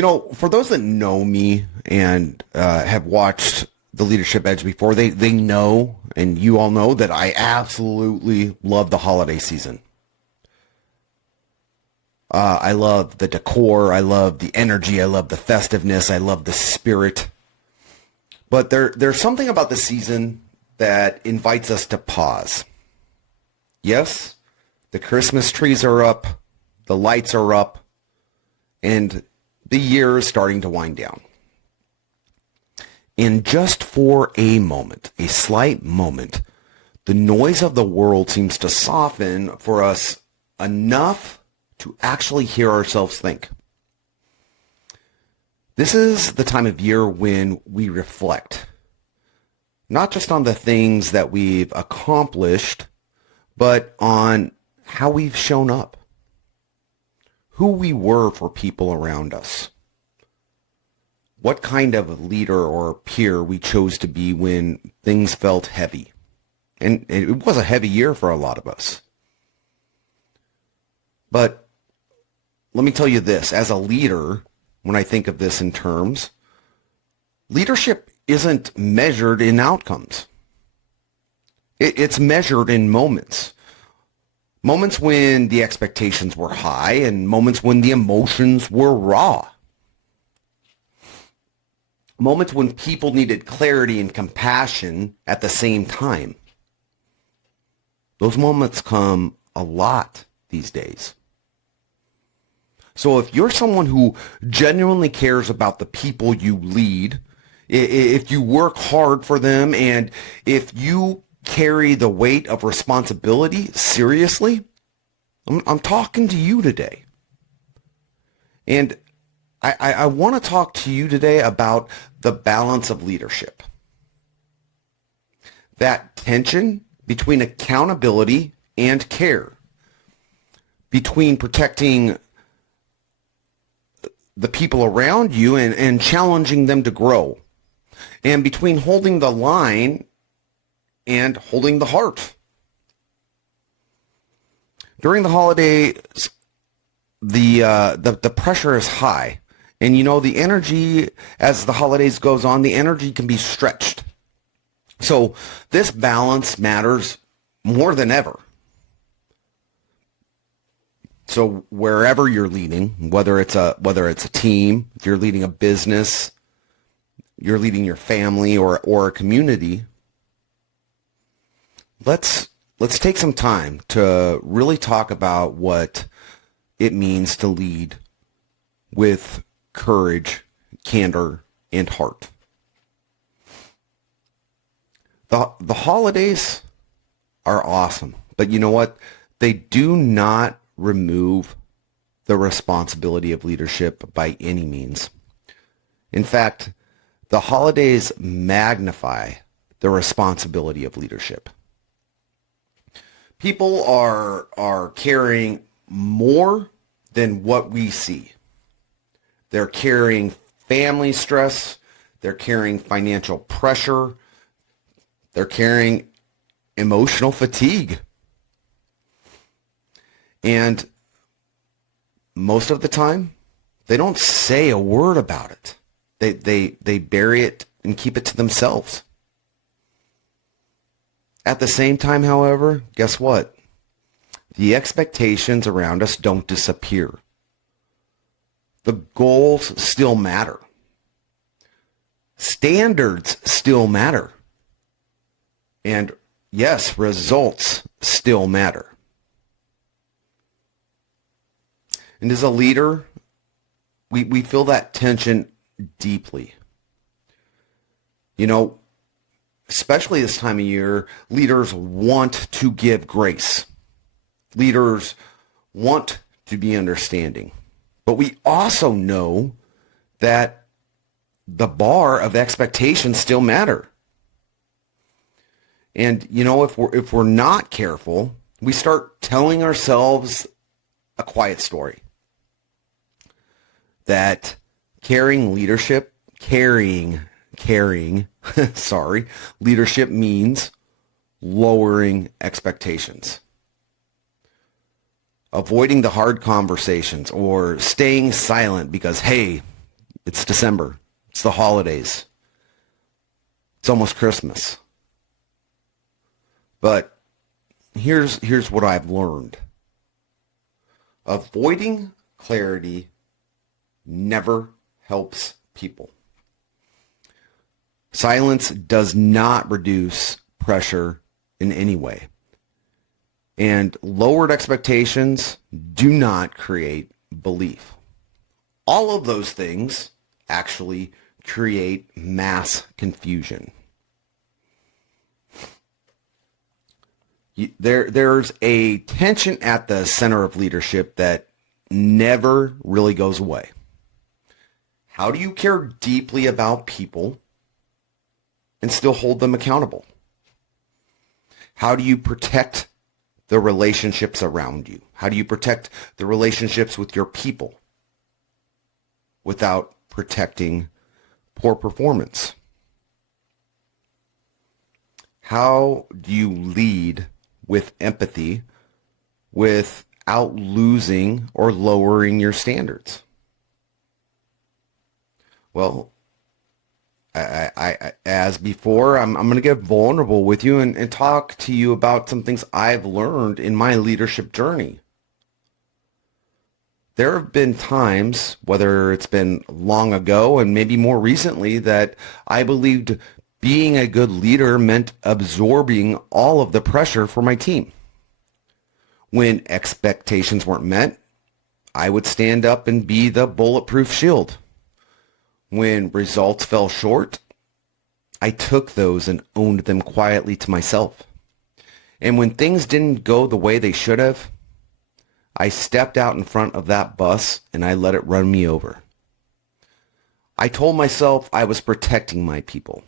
For those that know me and have watched the Leadership Edge before, they know, and you all know, that I absolutely love the holiday season. I love the decor. I love the energy. I love the festiveness. I love the spirit. But there's something about the season that invites us to pause. Yes, the Christmas trees are up, the lights are up, and the year is starting to wind down. And just for a moment, a slight moment, the noise of the world seems to soften for us enough to actually hear ourselves think. This is the time of year when we reflect, not just on the things that we've accomplished, but on how we've shown up, who we were for people around us, what kind of leader or peer we chose to be when things felt heavy. And it was a heavy year for a lot of us. But let me tell you this, as a leader, when I think of this in terms, leadership isn't measured in outcomes. It's measured in moments. Moments when the expectations were high and moments when the emotions were raw. Moments when people needed clarity and compassion at the same time. Those moments come a lot these days. So if you're someone who genuinely cares about the people you lead, if you work hard for them, and if you carry the weight of responsibility seriously, I'm talking to you today. And I want to talk to you today about the balance of leadership. That tension between accountability and care, between protecting the people around you and challenging them to grow, and between holding the line and holding the heart. During the holidays, the pressure is high. And the energy, as the holidays goes on, the energy can be stretched. So this balance matters more than ever. So wherever you're leading, whether it's a team, if you're leading a business, you're leading your family or a community, let's take some time to really talk about what it means to lead with courage, candor, and heart. The holidays are awesome, but you know what? They do not remove the responsibility of leadership by any means. In fact, the holidays magnify the responsibility of leadership. People are carrying more than what we see. They're carrying family stress. They're carrying financial pressure. They're carrying emotional fatigue. And most of the time, they don't say a word about it. They bury it and keep it to themselves. At the same time, however, guess what? The expectations around us don't disappear. The goals still matter. Standards still matter. And yes, results still matter. And as a leader, we feel that tension deeply. Especially this time of year, leaders want to give grace. Leaders want to be understanding. But we also know that the bar of expectations still matter. And, if we're not careful, we start telling ourselves a quiet story. That leadership means lowering expectations. Avoiding the hard conversations or staying silent because, hey, It's December. It's the holidays. It's almost Christmas. But here's what I've learned. Avoiding clarity never helps people. Silence does not reduce pressure in any way. And lowered expectations do not create belief. All of those things actually create mass confusion. There's a tension at the center of leadership that never really goes away. How do you care deeply about people and still hold them accountable? How do you protect the relationships around you? How do you protect the relationships with your people without protecting poor performance? How do you lead with empathy without losing or lowering your standards? Well, I as before, I'm going to get vulnerable with you and talk to you about some things I've learned in my leadership journey. There have been times, whether it's been long ago and maybe more recently, that I believed being a good leader meant absorbing all of the pressure for my team. When expectations weren't met, I would stand up and be the bulletproof shield. When results fell short, I took those and owned them quietly to myself. And when things didn't go the way they should have, I stepped out in front of that bus and I let it run me over. I told myself I was protecting my people.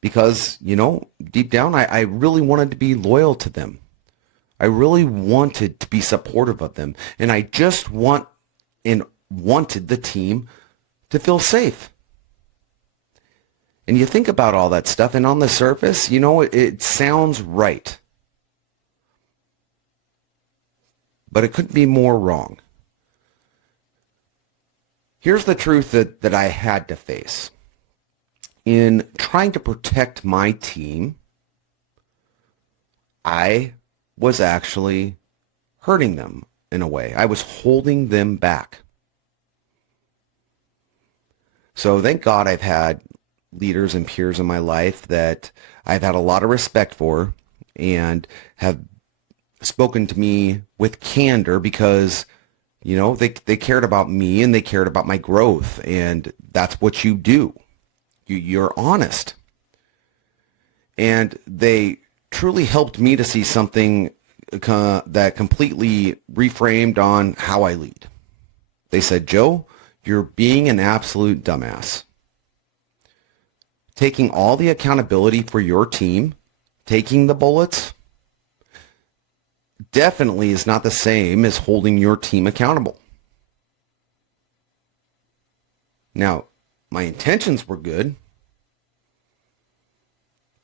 Because, deep down, I really wanted to be loyal to them. I really wanted to be supportive of them. And I just wanted the team to feel safe. And you think about all that stuff, and on the surface, it sounds right. But it couldn't be more wrong. Here's the truth that I had to face. In trying to protect my team, I was actually hurting them in a way. I was holding them back. So thank God I've had leaders and peers in my life that I've had a lot of respect for and have spoken to me with candor because, they cared about me and they cared about my growth, and that's what you do. You're honest. And they truly helped me to see something that completely reframed on how I lead. They said, Joe, you're being an absolute dumbass. Taking all the accountability for your team, taking the bullets, definitely is not the same as holding your team accountable. Now, my intentions were good,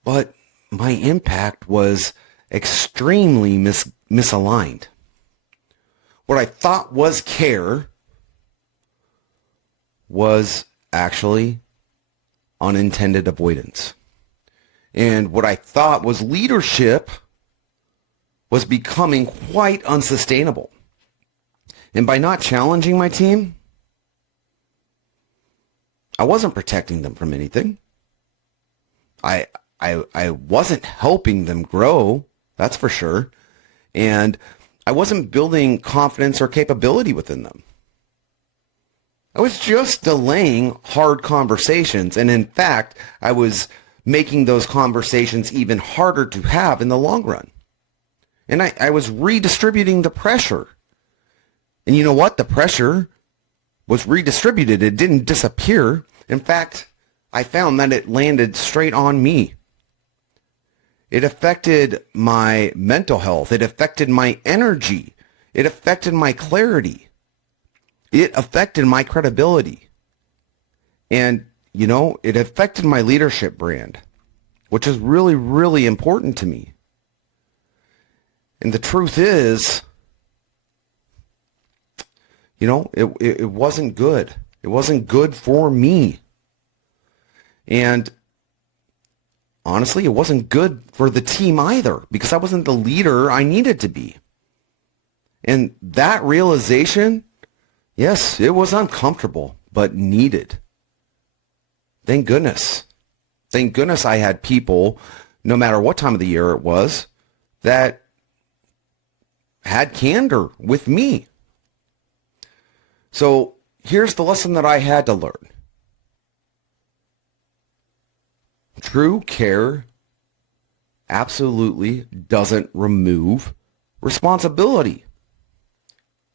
but my impact was extremely misaligned. What I thought was care was actually unintended avoidance. And what I thought was leadership was becoming quite unsustainable. And by not challenging my team, I wasn't protecting them from anything. I wasn't helping them grow, that's for sure. And I wasn't building confidence or capability within them. I was just delaying hard conversations. And in fact, I was making those conversations even harder to have in the long run. And I was redistributing the pressure. And you know what? The pressure was redistributed. It didn't disappear. In fact, I found that it landed straight on me. It affected my mental health. It affected my energy. It affected my clarity. It affected my credibility. And, it affected my leadership brand, which is really, really important to me. And the truth is, it wasn't good. It wasn't good for me. And honestly, it wasn't good for the team either, because I wasn't the leader I needed to be. And that realization, yes, it was uncomfortable, but needed. Thank goodness. Thank goodness I had people, no matter what time of the year it was, that had candor with me. So here's the lesson that I had to learn. True care absolutely doesn't remove responsibility.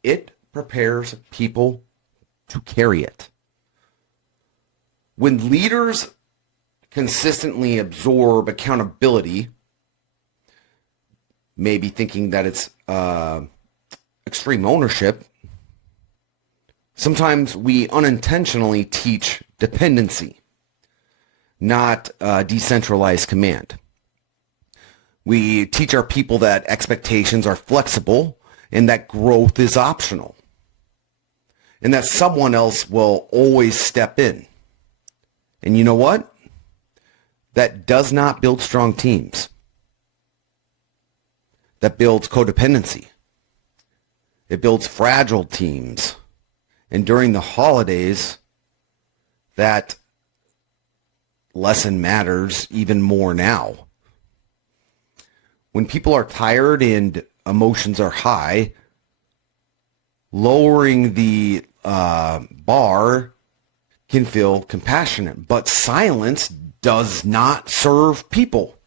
It prepares people to carry it. When leaders consistently absorb accountability, maybe thinking that it's extreme ownership, sometimes we unintentionally teach dependency, not decentralized command. We teach our people that expectations are flexible and that growth is optional, and that someone else will always step in. And you know what? That does not build strong teams. That builds codependency. It builds fragile teams. And during the holidays, that lesson matters even more now. When people are tired and emotions are high, lowering the bar can feel compassionate, but silence does not serve people.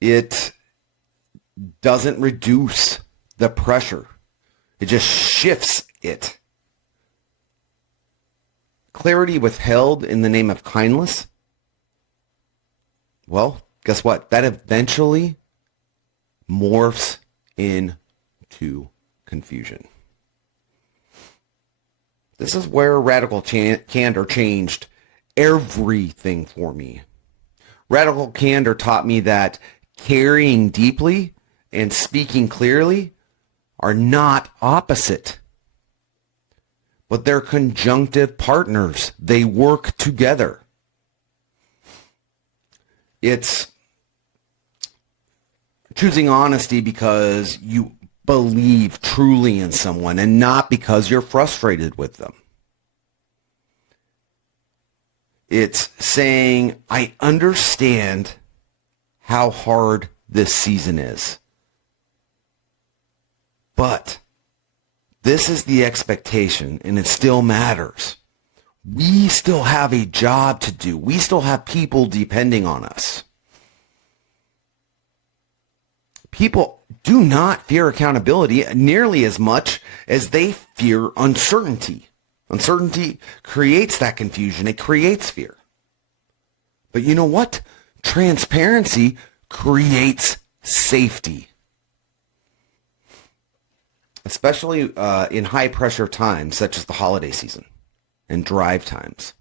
It doesn't reduce the pressure. It just shifts it. Clarity withheld in the name of kindness, well, guess what? That eventually morphs into confusion. This is where radical candor changed everything for me. Radical candor taught me that caring deeply and speaking clearly are not opposite, but they're conjunctive partners. They work together. It's choosing honesty because you believe truly in someone and not because you're frustrated with them. It's saying, I understand how hard this season is, but this is the expectation and it still matters. We still have a job to do. We still have people depending on us. People do not fear accountability nearly as much as they fear uncertainty. Uncertainty creates that confusion. It creates fear. But you know what? Transparency creates safety. Especially in high pressure times such as the holiday season and drive times.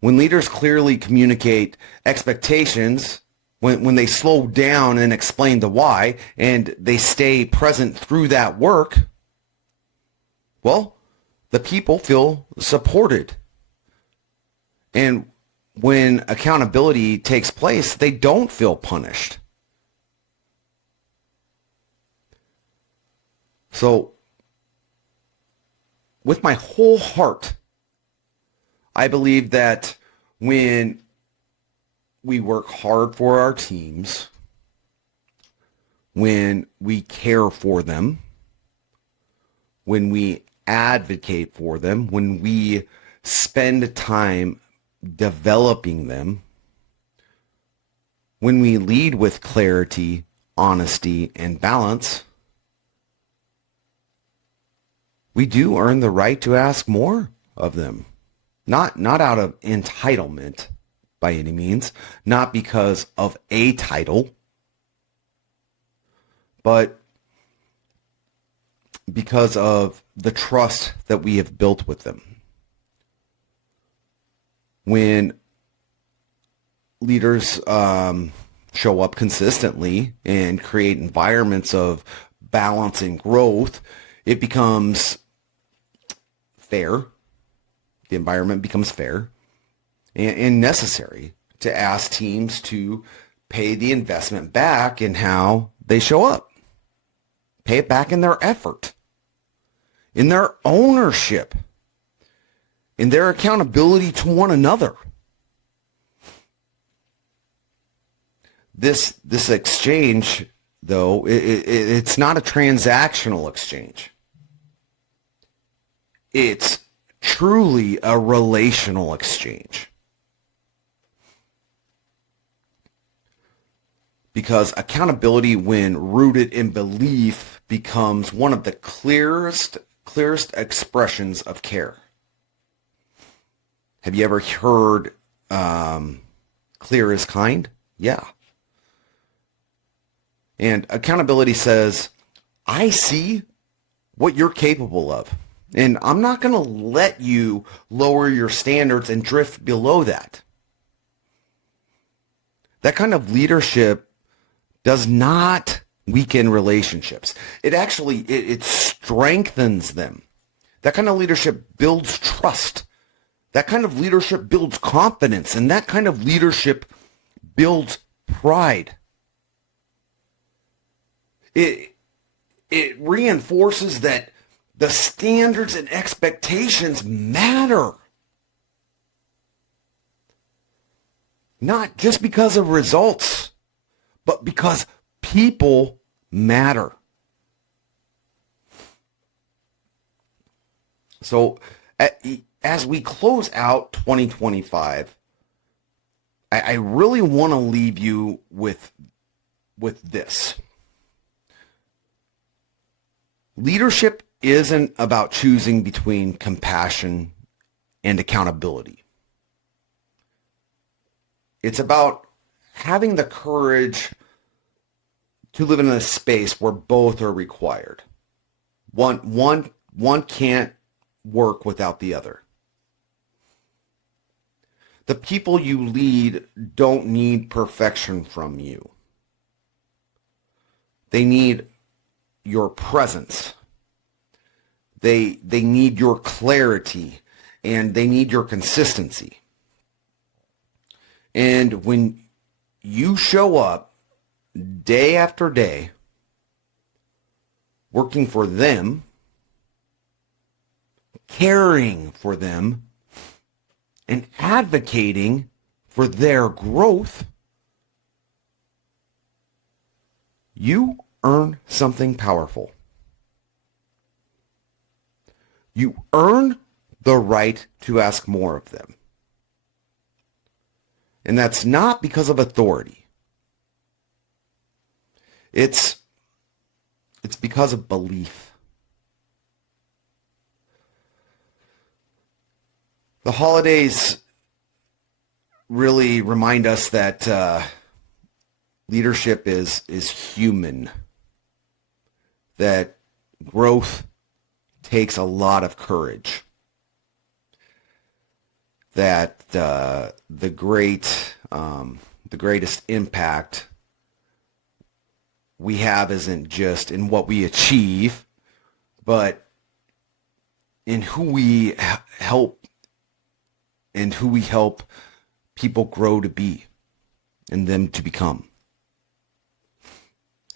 When leaders clearly communicate expectations, when they slow down and explain the why, and they stay present through that work, well, the people feel supported. And when accountability takes place, they don't feel punished. So, with my whole heart, I believe that when we work hard for our teams, when we care for them, when we advocate for them, when we spend time developing them, when we lead with clarity, honesty, and balance, we do earn the right to ask more of them. Not out of entitlement by any means, not because of a title, but because of the trust that we have built with them. When leaders show up consistently and create environments of balance and growth, It becomes fair. The environment becomes fair and necessary to ask teams to pay the investment back in how they show up. Pay it back in their effort, in their ownership, in their accountability to one another. This exchange, though, it's not a transactional exchange. It's truly a relational exchange. Because accountability, when rooted in belief, becomes one of the clearest expressions of care. Have you ever heard clear is kind? Yeah. And accountability says, I see what you're capable of. And I'm not going to let you lower your standards and drift below that. That kind of leadership does not weaken relationships. It actually, it strengthens them. That kind of leadership builds trust. That kind of leadership builds confidence. And that kind of leadership builds pride. It reinforces that the standards and expectations matter. Not just because of results, but because people matter. So as we close out 2025, I really want to leave you with this. Leadership isn't about choosing between compassion and accountability. It's about having the courage to live in a space where both are required. One can't work without the other. The people you lead don't need perfection from you. They need your presence. They need your clarity, and they need your consistency. And when you show up day after day, working for them, caring for them, and advocating for their growth, you earn something powerful. You earn the right to ask more of them. And that's not because of authority. It's because of belief. The holidays really remind us that leadership is human. That growth takes a lot of courage. That the greatest impact we have isn't just in what we achieve, but in who we help and who we help people grow to be and them to become.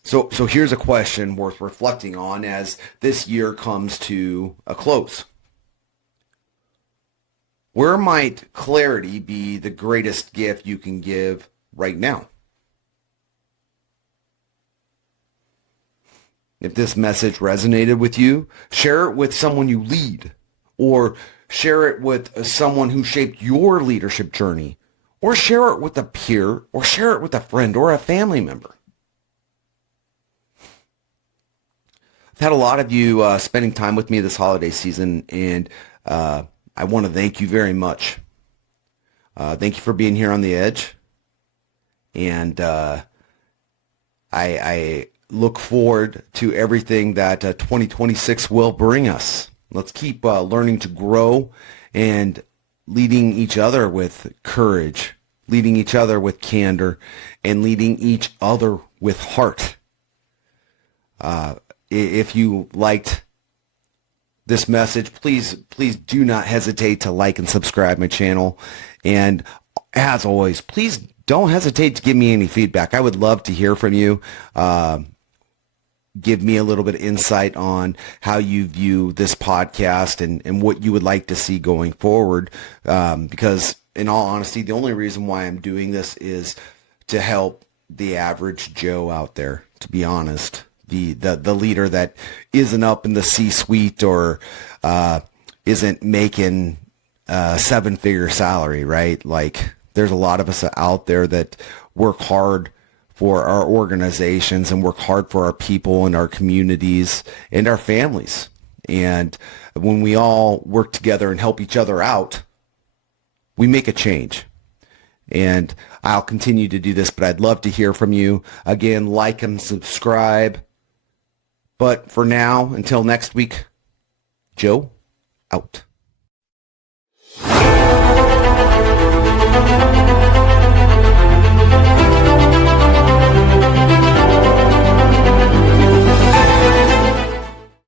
So here's a question worth reflecting on as this year comes to a close. Where might clarity be the greatest gift you can give right now? If this message resonated with you, share it with someone you lead, or share it with someone who shaped your leadership journey, or share it with a peer, or share it with a friend or a family member. I've had a lot of you spending time with me this holiday season, and I want to thank you very much. Thank you for being here on the edge. And I look forward to everything that 2026 will bring us. Let's keep learning to grow and leading each other with courage, leading each other with candor, and leading each other with heart. If you liked this message, please do not hesitate to like and subscribe my channel. And as always, please don't hesitate to give me any feedback. I would love to hear from you. Give me a little bit of insight on how you view this podcast and what you would like to see going forward. Because in all honesty, the only reason why I'm doing this is to help the average Joe out there, to be honest. The leader that isn't up in the C-suite or isn't making a seven-figure salary, right? Like, there's a lot of us out there that work hard for our organizations and work hard for our people and our communities and our families. And when we all work together and help each other out, we make a change. And I'll continue to do this, but I'd love to hear from you. Again, like and subscribe. But for now, until next week, Joe, out.